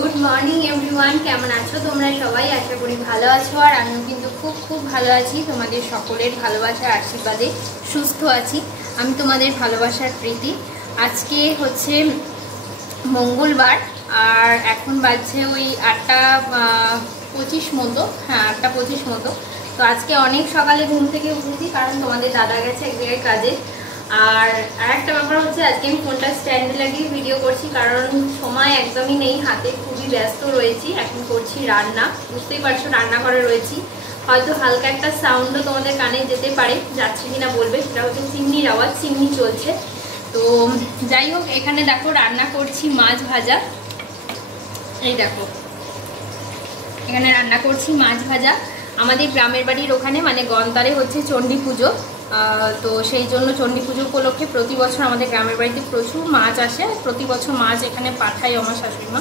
Good morning everyone, কেমন আছো তোমরা সবাই? আশা করি ভালো আছো। আর আমিও কিন্তু খুব ভালো আছি। তোমাদের সকলের ভালোবাসার আশীর্বাদে সুস্থ আছি। আমি তোমাদের ভালোবাসার প্রীতি। আজকে হচ্ছে মঙ্গলবার আর এখন বাজছে ওই 8:25 মতো। হ্যাঁ, 8:25 মতো। তো আজকে অনেক সকালে ঘুম থেকে উঠেছি, কারণ তোমাদের দাদা গেছে এক জায়গায় কাজে। আর একটা ব্যাপার হচ্ছে, আজকে আমি ফোনটা স্ট্যান্ডে লাগিয়ে ভিডিও করছি, কারণ সময় একদমই নেই হাতে, খুবই ব্যস্ত রয়েছি। এখন করছি রান্না, বুঝতেই পারছো রান্নাঘরে রয়েছি। হয়তো হালকা একটা সাউন্ডও তোমাদের কানে যেতে পারে, যাচ্ছে কিনা বলবে। সেটা হচ্ছে চিমনির আওয়াজ, চিমনি চলছে। তো যাই হোক, এখানে দেখো রান্না করছি মাছ ভাজা। এই দেখো এখানে রান্না করছি মাছ ভাজা। আমাদের গ্রামের বাড়ির ওখানে মানে গন্তারে হচ্ছে চণ্ডী পুজো। তো সেই জন্য চণ্ডী পুজো উপলক্ষে প্রতি বছর আমাদের গ্রামের বাড়িতে প্রচুর মাছ আসে। প্রতি বছর মাছ এখানে পাঠাই আমার শাশুড়িমা।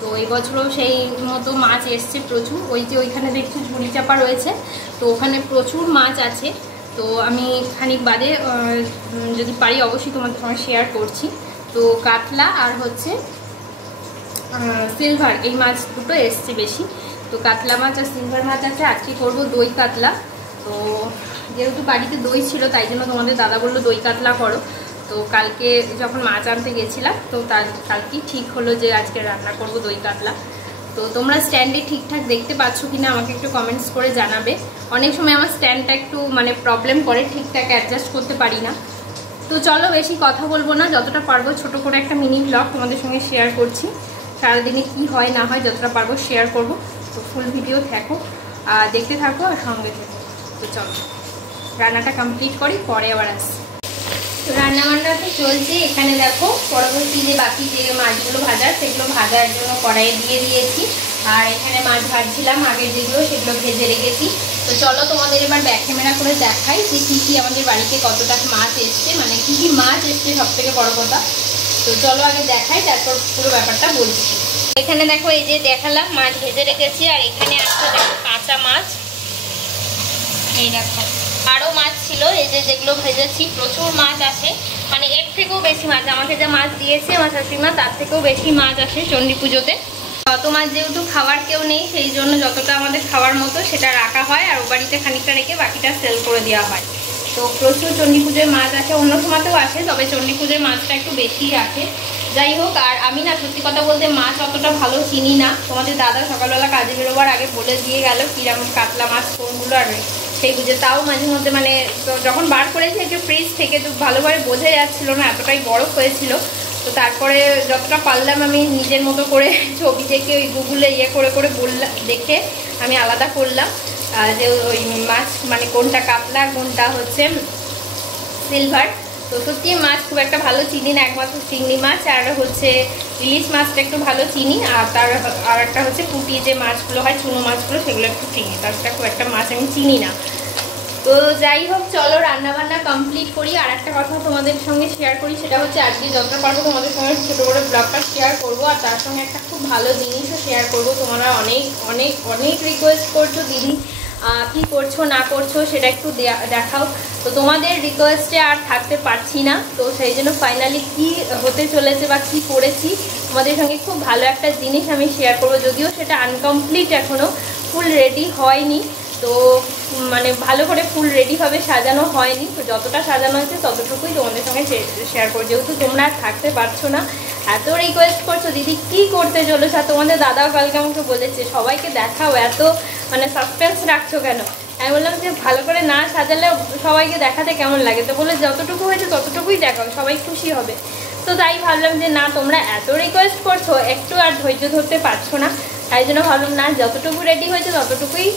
তো এই বছরও সেই মতো মাছ এসছে প্রচুর। ওই যে ওইখানে দেখছি ঝুড়ি চাপা রয়েছে, তো ওখানে প্রচুর মাছ আছে। তো আমি খানিক বাদে যদি পারি অবশ্যই তোমাদের সঙ্গে শেয়ার করছি। তো কাতলা আর হচ্ছে সিলভার, এই মাছ দুটো এসছে বেশি। তো কাতলা মাছ আর সিলভার মাছ আছে। আজকে করবো দই কাতলা। তো যেহেতু বাড়িতে দই ছিল, তাই জন্য তোমাদের দাদা বললো দই কাতলা করো। তো কালকে যখন মাছ আনতে গেছিলাম, তো কালকেই ঠিক হলো যে আজকে রান্না করবো দই কাতলা। তো তোমরা স্ট্যান্ডে ঠিকঠাক দেখতে পাচ্ছ কিনা আমাকে একটু কমেন্টস করে জানাবে। অনেক সময় আমার স্ট্যান্ডটা একটু মানে প্রবলেম করে, ঠিকঠাক অ্যাডজাস্ট করতে পারি না। তো চলো বেশি কথা বলবো না, যতটা পারবো ছোট করে একটা মিনি ব্লগ তোমাদের সঙ্গে শেয়ার করছি। সারাদিনে কি হয় না হয় যতটা পারবো শেয়ার করব। তো ফুল ভিডিও থাকো, দেখতে থাকো আর সঙ্গে থাকো। তো চলো রান্নাটা কমপ্লিট করি, পরে আবার আসছি। তো রান্নাবান্না তো চলছে। এখানে দেখো পরবর্তী যে বাকি যে মাছগুলো ভাজার, সেগুলো ভাজার জন্য কড়াইয়ে দিয়ে দিয়েছি। আর এখানে মাছ ভাজছিলাম আগে যেগুলো, সেগুলো ভেজে রেখেছি। তো চলো তোমাদের এবার ব্যাক ক্যামেরা করে দেখাই যে কী আমাদের বাড়িতে কতটা মাছ এসছে, মানে কী মাছ এসছে সব থেকে বড় কথা। তো চলো আগে দেখাই, তারপর পুরো ব্যাপারটা বলছি। এখানে দেখো এই যে দেখালাম মাছ ভেজে রেখেছি। আর এখানে আসছে দেখো কাঁচা মাছ। এই দেখো আরও মাছ ছিল, এই যে যেগুলো ভেজেছি। প্রচুর মাছ আসে, মানে এর থেকেও বেশি মাছ আমাকে যে মাছ দিয়েছে আমার শাশুড়িমা, তার থেকেও বেশি মাছ আসে চণ্ডী পুজোতে। তত মাছ যেহেতু খাওয়ার কেউ নেই, সেই জন্য যতটা আমাদের খাওয়ার মতো সেটা রাখা হয়, আর ও বাড়িতে খানিকটা রেখে বাকিটা সেল করে দেওয়া হয়। তো প্রচুর চণ্ডী পুজোয় মাছ আসে, অন্য সময়তেও আসে, তবে চণ্ডী পুজোয় মাছটা একটু বেশিই আসে। যাই হোক, আর আমি না সত্যি কথা বলতে মাছ অতটা ভালো চিনি না। তোমাদের দাদা সকালবেলা কাজে বেরোবার আগে বলে দিয়ে গেল কিরকম কাতলা মাছ কোনগুলো, আর সেই বুঝে তাও মাঝে মধ্যে মানে যখন বার করেছি একটু ফ্রিজ থেকে, তো ভালোভাবে বোঝা যাচ্ছিলো না, এতটাই বরফ হয়েছিল। তো তারপরে যতটা পারলাম আমি নিজের মতো করে ছবি দেখে ওই গুগলে করে বললাম, দেখে আমি আলাদা করলাম যে ওই মাছ মানে কোনটা কাতলা কোনটা হচ্ছে সিলভার। তো সত্যি মাছ খুব একটা ভালো চিনি না, একমাত্র চিংড়ি মাছ আর হচ্ছে ইলিশ মাছটা একটু ভালো চিনি। আর একটা হচ্ছে পুঁটি যে মাছগুলো হয়, চুনো মাছগুলো, সেগুলো একটু চিনি। তাছাড়া খুব একটা মাছ আমি চিনি না। তো যাই হোক, চলো রান্নাবান্না কমপ্লিট করি। আর একটা কথা তোমাদের সঙ্গে শেয়ার করি, সেটা হচ্ছে আজকে যতটা পারবো তোমাদের সঙ্গে ছোটো করে ব্লগটা শেয়ার করবো। আর তার সঙ্গে একটা খুব ভালো জিনিসও শেয়ার করবো। তোমরা অনেক অনেক অনেক রিকোয়েস্ট করছো, দিদি কি করছো না করছো সেটা একটু দেখাও। তো তোমাদের রিকোয়েস্টে আর থাকতে পারছি না। তো সেই জন্য ফাইনালি কি হতে চলেছে বা কি করেছি তোমাদের সঙ্গে খুব ভালো একটা জিনিস আমি শেয়ার করবো। যদিও সেটা আনকমপ্লিট, এখনও ফুল রেডি হয়নি। তো মানে ভালো করে ফুল রেডিভাবে সাজানো হয়নি। তো যতটা সাজানো হয়েছে ততটুকুই তোমাদের সঙ্গে শেয়ার করবো। যেহেতু তোমরা থাকতে পারছো না, এত রিকোয়েস্ট করছো দিদি কি করতে চলেছ। আর তোমাদের দাদাও কালকে আমাকে বলেছে সবাইকে দেখাও, এত মানে সাসপেন্স রাখছো কেন। আমি বললাম যে ভালো করে না সাজালে সবাইকে দেখাতে কেমন লাগে। তো বলে যতটুকু হয়েছে ততটুকুই দেখাও, সবাই খুশি হবে। তো তাই ভাবলাম যে না, তোমরা এত রিকোয়েস্ট করছো, একটু আর ধৈর্য ধরতে পারছো না। তাই জন্য ভাবলাম না, যতটুকু রেডি হয়েছে ততটুকুই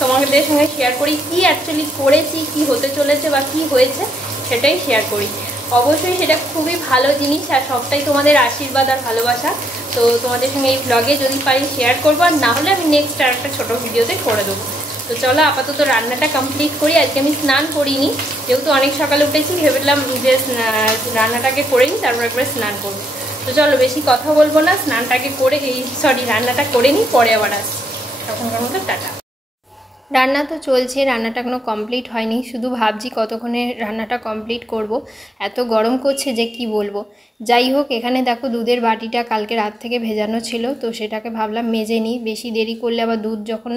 তোমাদের সঙ্গে শেয়ার করি। কি অ্যাকচুয়ালি করেছি, কি হতে চলেছে বা কি হয়েছে সেটাই শেয়ার করি। অবশ্যই সেটা খুবই ভালো জিনিস, আর সবটাই তোমাদের আশীর্বাদ আর ভালোবাসা। তো তোমাদের সঙ্গে এই ব্লগে যদি পারি শেয়ার করবো, আর না হলে আমি নেক্সট আর একটা ছোটো ভিডিওতে করে দেবো। তো চলো আপাতত রান্নাটা কমপ্লিট করি। আজকে আমি স্নান করিনি, যেহেতু অনেক সকালে উঠেছি, ভেবেলাম যে রান্নাটাকে করে নিই, তারপর একবার স্নান করবো। তো চলো বেশি কথা বলবো না, স্নানটাকে করে রান্নাটা করে নিই, পরে আবার আসছি। তখনকার মতো টাটা। রান্না তো চলছে, রান্নাটা এখনো কমপ্লিট হয়নি, শুধু ভাবছি কতক্ষণে রান্নাটা কমপ্লিট করব। এত গরম করছে যে কি বলবো। যাই হোক, এখানে দেখো দুধের বাটিটা কালকে রাত থেকে ভেজানো ছিল, তো সেটাকে ভাবলাম মেজে নিই। বেশি দেরি করলে আবার দুধ যখন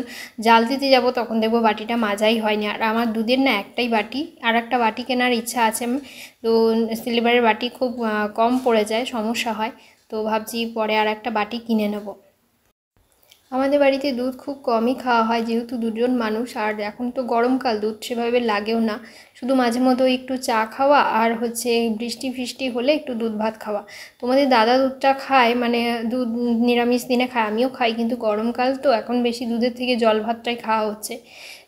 জাল দিতে যাব তখন দেখবো বাটিটা মাজাই হয়নি। আর আমার দুধের না একটাই বাটি, আর একটা বাটি কেনার ইচ্ছা আছে। তো সিলভারের বাটি খুব কম পড়ে যায়, সমস্যা হয়। তো ভাবছি পরে আর একটা বাটি কিনে নেব। আমাদের বাড়িতে দুধ খুব কমই খাওয়া হয়, যেহেতু দুজন মানুষ, আর এখন তো গরমকাল, দুধ সেভাবে লাগেও না। শুধু মাঝে মধ্যে একটু চা খাওয়া আর হচ্ছে বৃষ্টি ফিষ্টি হলে একটু দুধ ভাত খাওয়া। তোমাদের দাদা দুধটা খায়, মানে দুধ নিরামিষ দিনে খায়, আমিও খাই, কিন্তু গরমকাল তো এখন বেশি দুধের থেকে জল ভাতটাই খাওয়া হচ্ছে।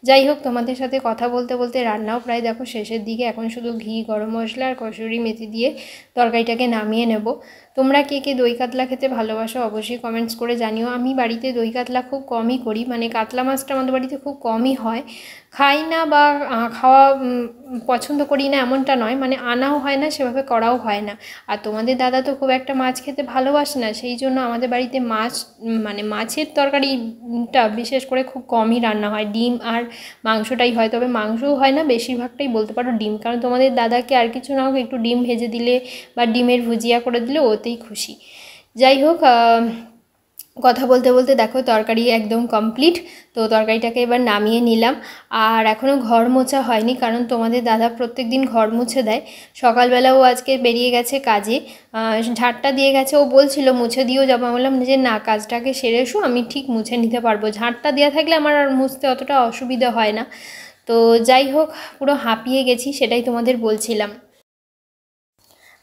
যাই হোক, তোমাদের সাথে কথা বলতে বলতে রান্নাও প্রায় দেখো শেষের দিকে। এখন শুধু ঘি, গরম মশলা আর কসুরি মেথি দিয়ে তরকারিটাকে নামিয়ে নেব। তোমরা কে কে দই কাতলা খেতে ভালোবাসো অবশ্যই কমেন্টস করে জানিও। আমি বাড়িতে দই কাতলা খুব কমই করি, মানে কাতলা মাছটা আমাদের বাড়িতে খুব কমই হয়। খাই না বা খাওয়া পছন্দ করি না এমনটা নয়, মানে আনাও হয় না, সেভাবে করাও হয় না। আর তোমাদের দাদা তো খুব একটা মাছ খেতে ভালোবাসে না, সেই জন্য আমাদের বাড়িতে মাছ, মানে মাছের তরকারিটা বিশেষ করে খুব কমই রান্না হয়। ডিম আর মাংসটাই হয়, তবে মাংসও হয় না, বেশিরভাগটাই বলতে পারো ডিম। কারণ তোমাদের দাদাকে আর কিছু না হোক একটু ডিম ভেজে দিলে বা ডিমের ভুজিয়া করে দিলে ওতেই খুশি। যাই হোক, কথা বলতে বলতে দেখো তরকারি একদম কমপ্লিট। তো তরকারিটাকে এবার নামিয়ে নিলাম। আর এখনও ঘর মোছা হয়নি, কারণ তোমাদের দাদা প্রত্যেক দিন ঘর মুছে দেয়। সকালবেলাও আজকে বেরিয়ে গেছে কাজে, ঝাড়টা দিয়ে গেছে। ও বলছিল মুছে দিয়েও যাবো, আমি বললাম যে না, কাজটাকে সেরে এসো, আমি ঠিক মুছে নিতে পারবো। ঝাড়টা দেওয়া থাকলে আমার আর মুছতে অতটা অসুবিধা হয় না। তো যাই হোক, পুরো হাঁপিয়ে গেছি, সেটাই তোমাদের বলছিলাম।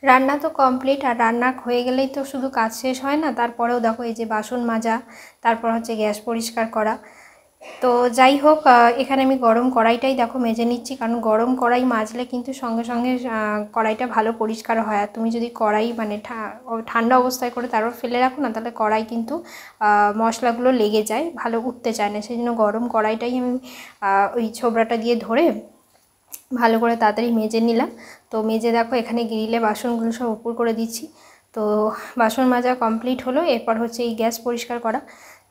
রান্না তো কমপ্লিট, আর রান্না হয়ে গেলেই তো শুধু কাজ শেষ হয় না, তারপরেও দেখো এই যে বাসন মাজা, তারপর হচ্ছে গ্যাস পরিষ্কার করা। তো যাই হোক, এখানে আমি গরম কড়াইটাই দেখো মেজে নিচ্ছি, কারণ গরম কড়াই মাজলে কিন্তু সঙ্গে সঙ্গে কড়াইটা ভালো পরিষ্কার হয়। আর তুমি যদি কড়াই মানে ঠান্ডা অবস্থায় করে তারপর ফেলে রাখো না, তাহলে কড়াই কিন্তু মশলাগুলো লেগে যায়, ভালো উঠতে চায় না। সেই জন্য গরম কড়াইটাই আমি ওই ছোবড়াটা দিয়ে ধরে ভালো করে তাড়াতাড়ি মেজে নিলাম। তো মেজে দেখো এখানে গ্রিলে বাসনগুলো সব উপর করে দিচ্ছি। তো বাসন মাজা কমপ্লিট হলো, এরপর হচ্ছে এই গ্যাস পরিষ্কার করা।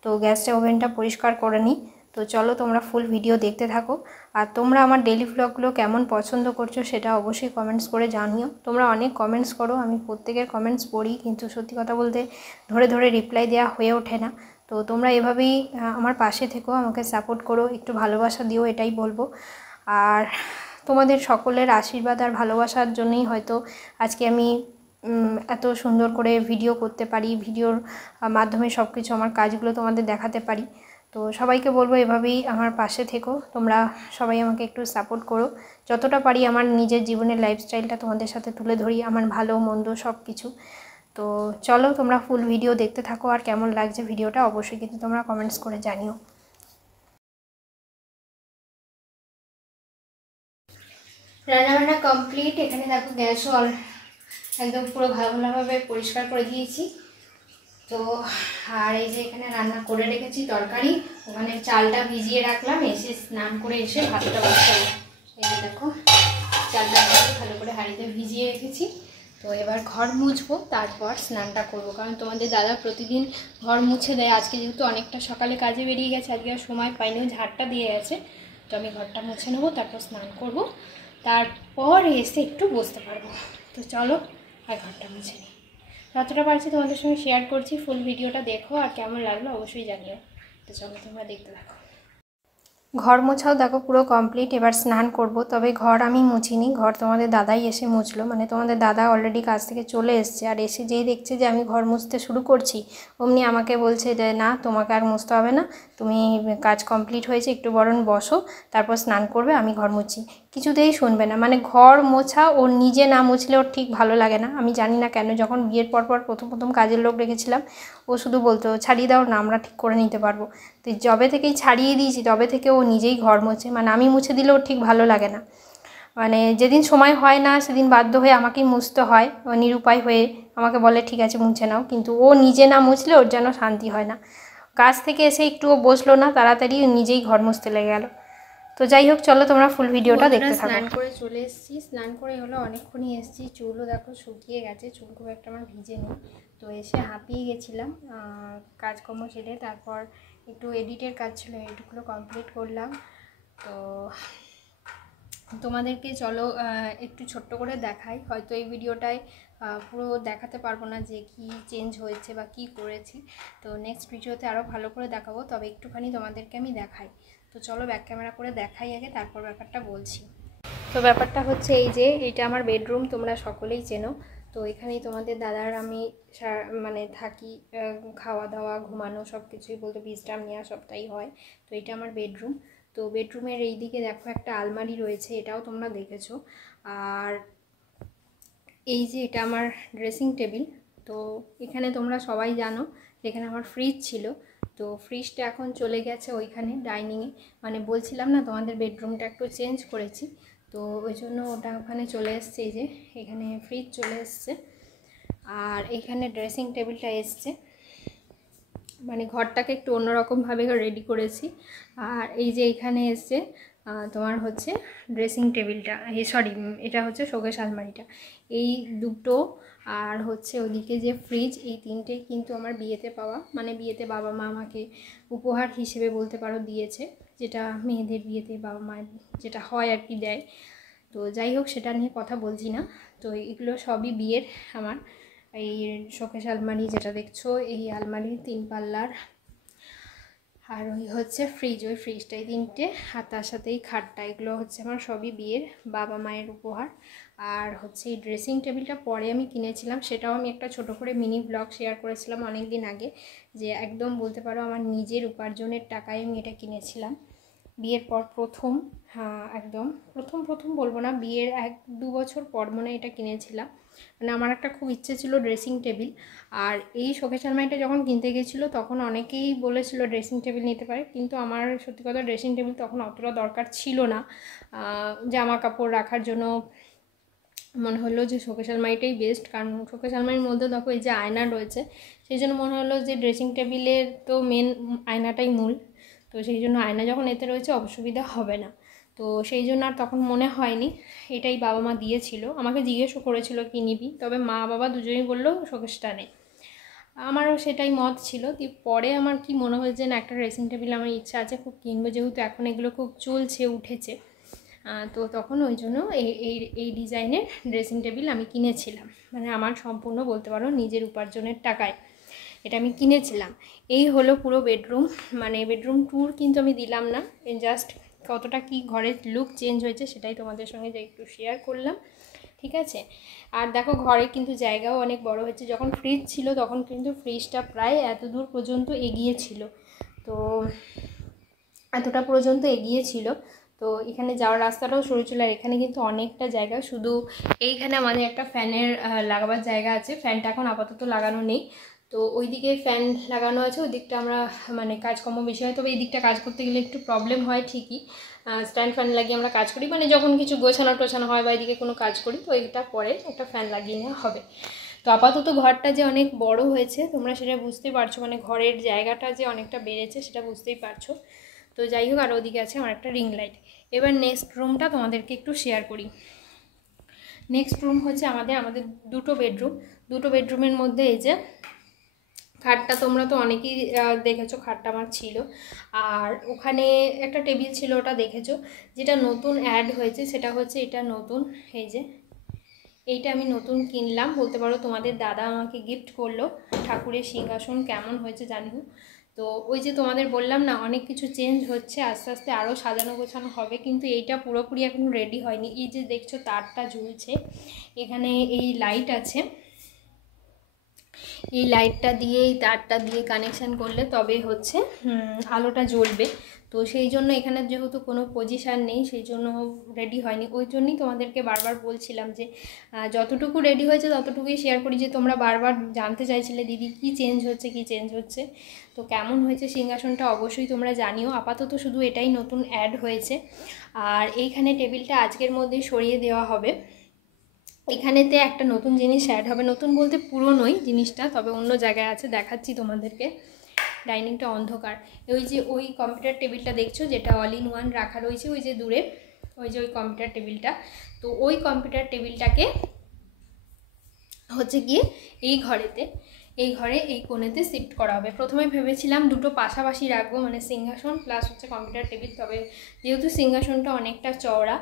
তো গ্যাসটা, ওভেনটা পরিষ্কার করে নিই। তো চলো তোমরা ফুল ভিডিও দেখতে থাকো। আর তোমরা আমার ডেলি ভ্লগগুলো কেমন পছন্দ করছো সেটা অবশ্যই কমেন্টস করে জানিও। তোমরা অনেক কমেন্টস করো, আমি প্রত্যেকের কমেন্টস পড়ি, কিন্তু সত্যি কথা বলতে ধরে ধরে রিপ্লাই দেওয়া হয়ে ওঠে না। তো তোমরা এভাবেই আমার পাশে থেকো, আমাকে সাপোর্ট করো, একটু ভালোবাসা দিও, এটাই বলবো। আর তোমাদের সকলের আশীর্বাদ আর ভালোবাসার জন্যই হয়তো আজকে আমি এত সুন্দর করে ভিডিও করতে পারি, ভিডিওর মাধ্যমে সব কিছু আমার কাজগুলো তোমাদের দেখাতে পারি। তো সবাইকে বলবো এভাবেই আমার পাশে থেকো, তোমরা সবাই আমাকে একটু সাপোর্ট করো। যতটা পারি আমার নিজের জীবনের লাইফস্টাইলটা তোমাদের সাথে তুলে ধরি, আমার ভালো মন্দ সব কিছু। তো চলো তোমরা ফুল ভিডিও দেখতে থাকো, আর কেমন লাগছে ভিডিওটা অবশ্যই কিন্তু তোমরা কমেন্টস করে জানিও। রান্নাবান্না কমপ্লিট। এখানে দেখো গ্যাসও একদম পুরো ভালোভাবে পরিষ্কার করে দিয়েছি। তো আর এই যে এখানে রান্না করে রেখেছি তরকারি, ওখানে চালটা ভিজিয়ে রাখলাম, এসে স্নান করে এসে ভাতটা বসাবো। এই যে দেখো চালটা ভালো করে হাঁড়িতে ভিজিয়ে রেখেছি। তো এবার ঘর মুছবো, তারপর স্নানটা করবো, কারণ তোমাদের দাদা প্রতিদিন ঘর মুছে দেয়। আজকে যেহেতু অনেকটা সকালে কাজে বেরিয়ে গেছে, আজকে আর সময় পাইনি, ঝাড়টা দিয়ে গেছে। তো আমি ঘরটা মুছে নেবো, তারপর স্নান করবো, তারপর এসে একটু বসতে পারবো। তো চলো আর ঘরটা মুছে নিই। যতটা পারছি তোমাদের সঙ্গে শেয়ার করছি, ফুল ভিডিওটা দেখো, আর কেমন লাগলো অবশ্যই জানিও। তো চলো তোমরা দেখতে থাকো। ঘর মোছাও দেখো পুরো কমপ্লিট, এবার স্নান করব। তবে ঘর আমি মুছিনি, ঘর তোমাদের দাদাই এসে মুছলো, মানে তোমাদের দাদা অলরেডি কাজ থেকে চলে এসছে। আর এসে যেই দেখছে যে আমি ঘর মুছতে শুরু করছি, অমনি আমাকে বলছে যে না, তোমাকে আর মুছতে হবে না, তুমি কাজ কমপ্লিট হয়েছে, একটু বরং বসো, তারপর স্নান করবে, আমি ঘর মুছি। কিছুতেই শুনবে না, মানে ঘর মোছা ওর নিজে না মুছলে ওর ঠিক ভালো লাগে না। আমি জানি না কেন, যখন বিয়ের পর প্রথম কাজের লোক রেখেছিলাম, ও শুধু বলতো ছাড়িয়ে দাও না, আমরা ঠিক করে নিতে পারবো। তো যবে থেকেই ছাড়িয়ে দিয়েছি তবে থেকে ও নিজেই ঘর মোছে, মানে আমি মুছে দিলে ওর ঠিক ভালো লাগে না। মানে যেদিন সময় হয় না সেদিন বাধ্য হয়ে আমাকেই মুছতে হয়, ও নিরুপায় হয়ে আমাকে বলে ঠিক আছে মুছে নাও, কিন্তু ও নিজে না মুছলে ওর যেন শান্তি হয় না। কাজ থেকে এসে একটুও বসলো না, তাড়াতাড়ি নিজেই ঘর মুছতে লেগে গেল। তো যাই হোক, চলো তোমরা ফুল ভিডিওটা দেখতে থাকো। স্নান করে চলে এসেছি, স্নান করে হলো অনেকক্ষণই এসেছি, চুলও দেখো শুকিয়ে গেছে, চুল খুব একটা আমার ভিজে নেই। তো এসে হাঁপিয়ে গেছিলাম কাজকর্ম ছেড়ে, তারপর একটু এডিটের কাজ ছিল, এডিটগুলো কমপ্লিট করলাম। তো তোমাদেরকে চলো একটু ছোট্ট করে দেখাই। হয়তো এই ভিডিওটায় পুরো দেখাতে পারবো না যে কি চেঞ্জ হয়েছে বা কি করেছি, তো নেক্সট ভিডিওতে আরও ভালো করে দেখাবো, তবে একটুখানি তোমাদেরকে আমি দেখাই। তো চলো ব্যাক ক্যামেরা করে দেখাই আগে, তারপর ব্যাপারটা বলছি। তো ব্যাপারটা হচ্ছে এই যে এটা আমার বেডরুম, তোমরা সকলেই চেনো। তো এখানেই তোমাদের দাদার আমি মানে থাকি, খাওয়া দাওয়া ঘুমানো সব কিছুই, বলতে বিশ্রাম নেওয়া সবটাই হয়। তো এটা আমার বেডরুম। তো বেডরুমের এই দিকে দেখো একটা আলমারি রয়েছে, এটাও তোমরা দেখেছো। আর এই যে এটা আমার ড্রেসিং টেবিল। তো এখানে তোমরা সবাই জানো এখানে আমার ফ্রিজ ছিল, তো ফ্রিজটা এখন চলে গেছে ওইখানে ডাইনিংয়ে। মানে বলছিলাম না তোমাদের বেডরুমটা একটু চেঞ্জ করেছি, তো ওই জন্য ওটা ওখানে চলে এসছে। এই যে এখানে ফ্রিজ চলে এসছে, আর এখানে ড্রেসিং টেবিলটা এসছে। মানে ঘরটাকে একটু অন্যরকমভাবে রেডি করেছি। আর এই যে এখানে এসছে তোমার হচ্ছে ড্রেসিং টেবিলটা, সরি এটা হচ্ছে শোকেস আলমারিটা। এই দুটো আর হচ্ছে ওদিকে যে ফ্রিজ, এই তিনটে কিন্তু আমার বিয়েতে পাওয়া, মানে বিয়েতে বাবা মা আমাকে উপহার হিসেবে বলতে পারো দিয়েছে, যেটা মেয়েদের বিয়েতে বাবা মা যেটা হয় আর কি দেয়। তো যাই হোক সেটা নিয়ে কথা বলছি না। তো এগুলো সবই বিয়ের আমার। এই শোকেস আলমারি যেটা দেখছো, এই আলমারি 3 পাল্লার, আর ওই হচ্ছে ফ্রিজ, ওই ফ্রিজটাই তিনটে, আর তার সাথেই খাটটা, এগুলো হচ্ছে আমার সবই বিয়ের বাবা মায়ের উপহার। আর হচ্ছে এই ড্রেসিং টেবিলটা পরে আমি কিনেছিলাম, সেটাও আমি একটা ছোট করে মিনি ব্লগ শেয়ার করেছিলাম অনেক দিন আগে, যে একদম বলতে পারো আমার নিজের উপার্জনের টাকায় আমি এটা কিনেছিলাম বিয়ের পর প্রথম। হ্যাঁ একদম প্রথম বলবো না, বিয়ের 1-2 বছর পর মনে এটা কিনেছিলাম। মানে আমার একটা খুব ইচ্ছে ছিল ড্রেসিং টেবিল। আর এই শোকেস আলমারিটা যখন কিনতে গেছিলো তখন অনেকেই বলেছিল ড্রেসিং টেবিল নিতে পারে, কিন্তু আমার সত্যি কথা ড্রেসিং টেবিল তখন অতটা দরকার ছিল না। জামা কাপড় রাখার জন্য মনে হলো যে শোকেস আলমারিটাই বেস্ট, কারণ শোকেস আলমারির মধ্যে দেখো এই যে আয়না রয়েছে, সেই জন্য মনে হলো যে ড্রেসিং টেবিলের তো মেন আয়নাটাই মূল, তো সেই জন্য আয়না যখন এতে রয়েছে অসুবিধা হবে না। তো সেই জন্য আর তখন মনে হয়নি। এটাই বাবা মা দিয়েছিল, আমাকে জিজ্ঞেসও করেছিল কি নিবি, তবে মা বাবা দুজনেই বললো শোকেসটা নে। আমারও সেটাই মত ছিল। পরে আমার কি মনে হয়েছে না একটা ড্রেসিং টেবিল আমার ইচ্ছা আছে খুব কিনবো, যেহেতু এখন এগুলো খুব চলছে উঠেছে। তো তখন ওই জন্য এই ডিজাইনের ড্রেসিং টেবিল আমি কিনেছিলাম, মানে আমার সম্পূর্ণ বলতে পারো নিজের উপার্জনের টাকায় এটা আমি কিনেছিলাম। এই হলো পুরো বেডরুম, মানে বেডরুম ট্যুর কিন্তু আমি দিলাম না, জাস্ট কতটা কি ঘরের লুক চেঞ্জ হয়েছে সেটাই তোমাদের সঙ্গে যে একটু শেয়ার করলাম, ঠিক আছে। আর দেখো ঘরে কিন্তু জায়গাও অনেক বড় হয়েছে, যখন ফ্রিজ ছিল তখন কিন্তু ফ্রিজটা প্রায় এত দূর পর্যন্ত এগিয়ে ছিল, তো এতটা পর্যন্ত এগিয়ে ছিল। তো এখানে যাওয়ার রাস্তাটাও সরু ছিল, আর এখানে কিন্তু অনেকটা জায়গা, শুধু এইখানে আমাদের একটা ফ্যানের লাগাবার জায়গা আছে, ফ্যানটা এখন আপাতত লাগানো নেই। তো ওই দিকে ফ্যান লাগানো আছে, ওই দিকটা আমরা মানে কাজকর্ম বেশি হয়, তবে এই দিকটা কাজ করতে গেলে একটু প্রবলেম হয় ঠিকই। স্ট্যান্ড ফ্যান লাগিয়ে আমরা কাজ করি, মানে যখন কিছু গোছানো টোছানো হয় বা এদিকে কোনো কাজ করি, তো এইটা পরে একটা ফ্যান লাগিয়ে নেওয়া হবে। তো আপাতত ঘরটা যে অনেক বড় হয়েছে তোমরা সেটা বুঝতেই পারছো, মানে ঘরের জায়গাটা যে অনেকটা বেড়েছে সেটা বুঝতেই পারছো। তো যাই হোক, আর ওদিকে আছে আমার একটা রিং লাইট। এবার নেক্সট রুমটা তোমাদেরকে একটু শেয়ার করি। নেক্সট রুম হচ্ছে আমাদের দুটো বেডরুমের মধ্যে এই যে খাটটা, তোমরা তো অনেকেই দেখেছো খাটটা আমার ছিল, আর ওখানে একটা টেবিল ছিল ওটা দেখেছো। যেটা নতুন অ্যাড হয়েছে সেটা হচ্ছে এটা নতুন, এই যে এইটা আমি নতুন কিনলাম বলতে পারো, তোমাদের দাদা আমাকে গিফট করলো। ঠাকুরের সিংহাসন কেমন হয়েছে জানি না। তো ওই যে তোমাদের বললাম না অনেক কিছু চেঞ্জ হচ্ছে, আস্তে আস্তে আরও সাজানো গোছানো হবে, কিন্তু এইটা পুরোপুরি এখন রেডি হয়নি। এই যে দেখছো তারটা ঝুলছে, এখানে এই লাইট আছে, এই লাইটটা দিয়ে এই তারটা দিয়ে কানেকশান করলে তবে হচ্ছে আলোটা জ্বলবে। তো সেই জন্য এখানে যেহেতু কোনো পজিশান নেই সেই জন্য রেডি হয়নি, ওই জন্যই তোমাদেরকে বারবার বলছিলাম যে যতটুকু রেডি হয়েছে ততটুকুই শেয়ার করি, যে তোমরা বারবার জানতে চাইছিলে দিদি কী চেঞ্জ হচ্ছে। তো কেমন হয়েছে সিংহাসনটা অবশ্যই তোমরা জানিও। আপাতত শুধু এটাই নতুন অ্যাড হয়েছে। আর এইখানে টেবিলটা আজকের মধ্যেই সরিয়ে দেওয়া হবে। এখানেতে একটা নতুন জিনিস অ্যাড হবে, নতুন বলতে পুরনোই জিনিসটা, তবে অন্য জায়গায় আছে, দেখাচ্ছি তোমাদেরকে। ডাইনিংটা অন্ধকার, ওই যে ওই কম্পিউটার টেবিলটা দেখছো যেটা অল ইন ওয়ান রাখা রয়েছে ওই যে দূরে, ওই যে ওই কম্পিউটার টেবিলটা, তো ওই কম্পিউটার টেবিলটাকে হচ্ছে গিয়ে এই ঘরেতে এই ঘরে এই কোণেতে শিফট করা হবে। প্রথমে ভেবেছিলাম দুটো পাশাপাশি রাখবো, মানে সিংহাসন প্লাস হচ্ছে কম্পিউটার টেবিল। তবে যেহেতু সিংহাসনটা অনেকটা চওড়া,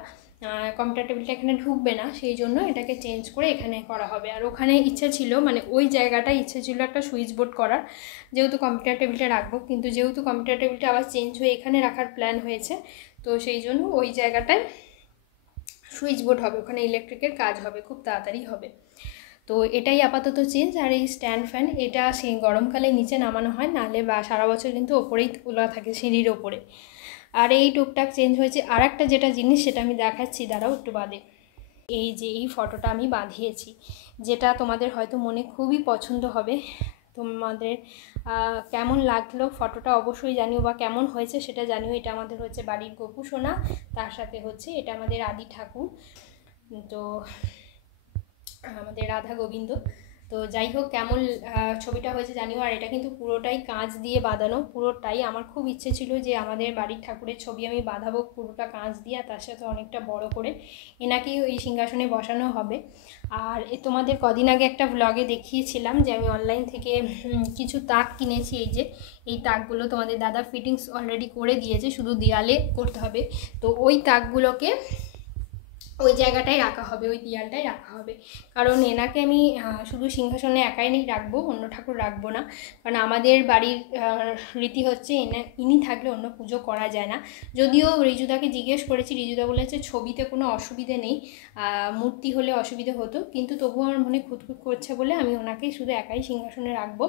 কম্পিউটার টেবিলটা এখানে ঢুকবে না, সেই জন্য এটাকে চেঞ্জ করে এখানে করা হবে। আর ওখানে ইচ্ছা ছিল, মানে ওই জায়গাটায় ইচ্ছে ছিল একটা সুইচ বোর্ড করার, যেহেতু কম্পিউটার টেবিলটা রাখবো। কিন্তু যেহেতু কম্পিউটার টেবিলটা আবার চেঞ্জ হয়ে এখানে রাখার প্ল্যান হয়েছে, তো সেই জন্য ওই জায়গাটায় সুইচ বোর্ড হবে, ওখানে ইলেকট্রিকের কাজ হবে, খুব তাড়াতাড়ি হবে। তো এটাই আপাতত চেঞ্জ। আর এই স্ট্যান্ড ফ্যান, এটা সেই গরমকালে নিচে নামানো হয়, নাহলে বা সারা বছর কিন্তু ওপরেই তোলা থাকে, সিঁড়ির ওপরে। আর এই টুকটাক চেঞ্জ হয়েছে। আর একটা যেটা জিনিস, সেটা আমি দেখাচ্ছি, দাঁড়াও একটু বাদে। এই যে এই ফটোটা আমি বাঁধিয়েছি, যেটা তোমাদের হয়তো মনে খুবই পছন্দ হবে। তোমাদের কেমন লাগলো ফটোটা অবশ্যই জানিও, বা কেমন হয়েছে সেটা জানিও। এটা আমাদের হচ্ছে বাড়ির গোপু সোনা, তার সাথে হচ্ছে এটা আমাদের আদি ঠাকুর, তো আমাদের রাধা গোবিন্দ। তো যাই হোক, কেমন ছবিটা হয়েছে জানিও। আর এটা কিন্তু পুরোটাই কাঁচ দিয়ে বাঁধানো, পুরোটাই। আমার খুব ইচ্ছে ছিল যে আমাদের বাড়ির ঠাকুরের ছবি আমি বাঁধাবো পুরোটা কাঁচ দিয়ে, আর তার সাথে অনেকটা বড় করে এনাকেই এই সিংহাসনে বসানো হবে। আর তোমাদের কদিন আগে একটা ব্লগে দেখিয়েছিলাম যে আমি অনলাইন থেকে কিছু তাক কিনেছি। এই যে এই তাকগুলো তোমাদের দাদা ফিটিংস অলরেডি করে দিয়েছে, শুধু দেয়ালে করতে হবে। তো ওই তাকগুলোকে ওই জায়গাটায় রাখা হবে, ওই দেয়ালটায় রাখা হবে। কারণ এনাকে আমি শুধু সিংহাসনে একাই নেই রাখবো, অন্য ঠাকুর রাখবো না। কারণ আমাদের বাড়ির রীতি হচ্ছে ইনি থাকলে অন্য পুজো করা যায় না। যদিও রিজুদাকে জিজ্ঞেস করেছি, রিজুদা বলেছে ছবিতে কোনো অসুবিধে নেই, মূর্তি হলে অসুবিধে হতো, কিন্তু তবুও আমার মনে খুঁতখুত করছে বলে আমি ওনাকেই শুধু একাই সিংহাসনে রাখবো,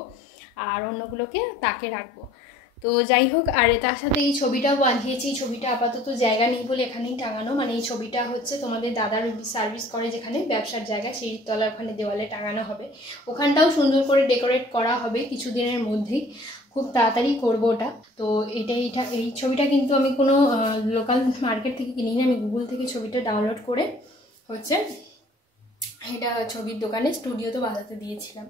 আর অন্যগুলোকে তাকে রাখবো। তো যাই হোক, আর তার সাথে এই ছবিটাও বাঁধিয়েছি। ছবিটা আপাতত জায়গা নেই বলে এখানেই টাঙানো, মানে এই ছবিটা হচ্ছে তোমাদের দাদার সার্ভিস করে যেখানে ব্যবসার জায়গা, সেই তলার ওখানে দেওয়ালে টাঙানো হবে। ওখানটাও সুন্দর করে ডেকোরেট করা হবে কিছুদিনের মধ্যেই, খুব তাড়াতাড়ি করবো ওটা। তো এই ছবিটা কিন্তু আমি কোনো লোকাল মার্কেট থেকে কিনি না, আমি গুগল থেকে ছবিটা ডাউনলোড করে হচ্ছে এটা ছবির দোকানে স্টুডিওতে বাঁধাতে দিয়েছিলাম।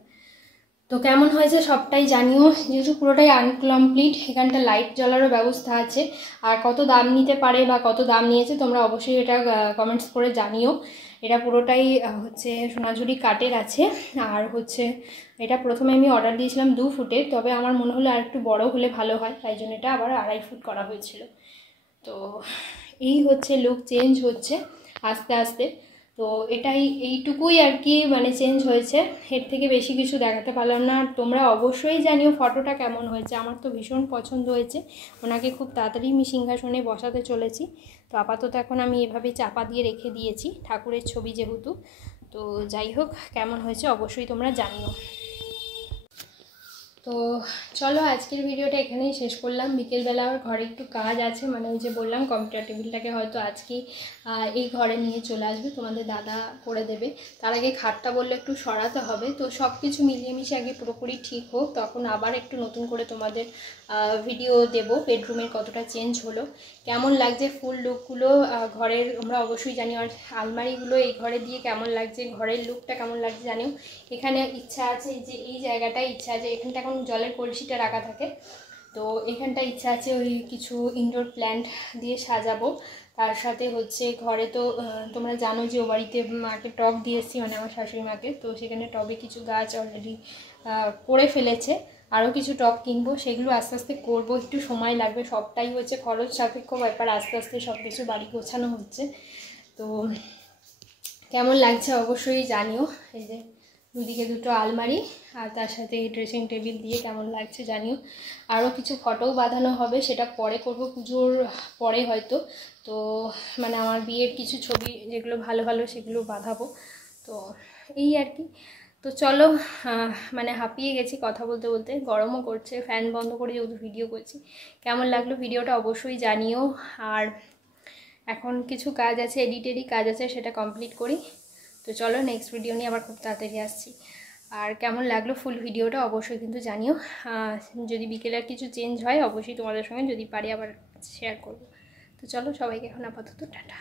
তো কেমন হয়েছে সবটাই জানিও। যেহেতু পুরোটাই আনকমপ্লিট, এখানটা লাইট জ্বলারও ব্যবস্থা আছে। আর কত দাম নিতে পারে বা কত দাম নিয়েছে তোমরা অবশ্যই এটা কমেন্টস করে জানিও। এটা পুরোটাই হচ্ছে সোনাঝুরি কাঠের আছে। আর হচ্ছে এটা প্রথমে আমি অর্ডার দিয়েছিলাম 2 ফুটের, তবে আমার মনে হলো আর একটু বড় হলে ভালো হয়, তাই জন্য এটা আবার 2.5 ফুট করা হয়েছিল। তো এই হচ্ছে লুক চেঞ্জ হচ্ছে আস্তে আস্তে। তো এটাই এইটুকুই আর কি, মানে চেঞ্জ হয়েছে, এর থেকে বেশি কিছু দেখাতে পারলাম না। আর তোমরা অবশ্যই জানিও ফটোটা কেমন হয়েছে। আমার তো ভীষণ পছন্দ হয়েছে। ওনাকে খুব তাড়াতাড়ি আমি সিংহাসনে বসাতে চলেছি। তো আপাতত এখন আমি এভাবে চাপা দিয়ে রেখে দিয়েছি, ঠাকুরের ছবি যেহেতু। তো যাই হোক, কেমন হয়েছে অবশ্যই তোমরা জানিও। তো চলো আজকের ভিডিওটা এখানেই শেষ করলাম। বিকেলবেলা আমার ঘরে একটু কাজ আছে, মানে ওই যে বললাম কম্পিউটার টেবিলটাকে হয়তো আজকেই এই ঘরে নিয়ে চলে আসবে, তোমাদের দাদা করে দেবে। তার আগে খাটটা বললে একটু সরাতে হবে। তো সব কিছু মিলিয়ে মিশিয়ে আগে পুরোপুরি ঠিক হোক, তখন আবার একটু নতুন করে তোমাদের ভিডিও দেব বেডরুমের কতটা চেঞ্জ হলো, কেমন লাগছে ফুল লুকগুলো ঘরের, তোমরা অবশ্যই জানিও। আর আলমারিগুলো এই ঘরে দিয়ে কেমন লাগছে, ঘরের লুকটা কেমন লাগছে জানিও। এখানে ইচ্ছা আছে যে এই জায়গাটায় ইচ্ছা আছে, এখানটা এখন জলের কলসিটা রাখা থাকে, তো এখানটা ইচ্ছা আছে ওই কিছু ইনডোর প্ল্যান্ট দিয়ে সাজাবো। তার সাথে হচ্ছে ঘরে তো তোমরা জানো যে ও বাড়িতে মাকে টব দিয়ে এসেছি, মানে আমার শাশুড়ি মাকে। তো সেখানে টবে কিছু গাছ অলরেডি করে ফেলেছে, আরও কিছু টব কিনবো, সেগুলো আস্তে আস্তে করবো, একটু সময় লাগবে। সবটাই হচ্ছে খরচ সাপেক্ষ ব্যাপার, আস্তে আস্তে সব কিছু বাড়ি গোছানো হচ্ছে। তো কেমন লাগছে অবশ্যই জানিও। এই যে দুদিকে দুটো আলমারি, আর তার সাথে এই ড্রেসিং টেবিল দিয়ে কেমন লাগছে জানিও। আরও কিছু ফটোও বাঁধানো হবে, সেটা পরে করব, পুজোর পরে হয়তো। তো মানে আমার বিয়ের কিছু ছবি যেগুলো ভালো ভালো সেগুলো বাঁধাবো। তো এই আর কি। তো চলো, মানে হাঁপিয়ে গেছি কথা বলতে বলতে, গরমও করছে, ফ্যান বন্ধ করে যেহেতু ভিডিও করছি। কেমন লাগলো ভিডিওটা অবশ্যই জানিও। আর এখন কিছু কাজ আছে, এডিটেরই কাজ আছে, সেটা কমপ্লিট করি। তো চলো নেক্সট ভিডিও নিয়ে আবার খুব তাড়াতাড়ি আসছি। আর কেমন লাগলো ফুল ভিডিওটা অবশ্যই কিন্তু জানিও। যদি বিকেলে আর কিছু চেঞ্জ হয় অবশ্যই তোমাদের সঙ্গে যদি পারি আবার শেয়ার করব। তো চলো সবাইকে এখন আপাতত টাটা।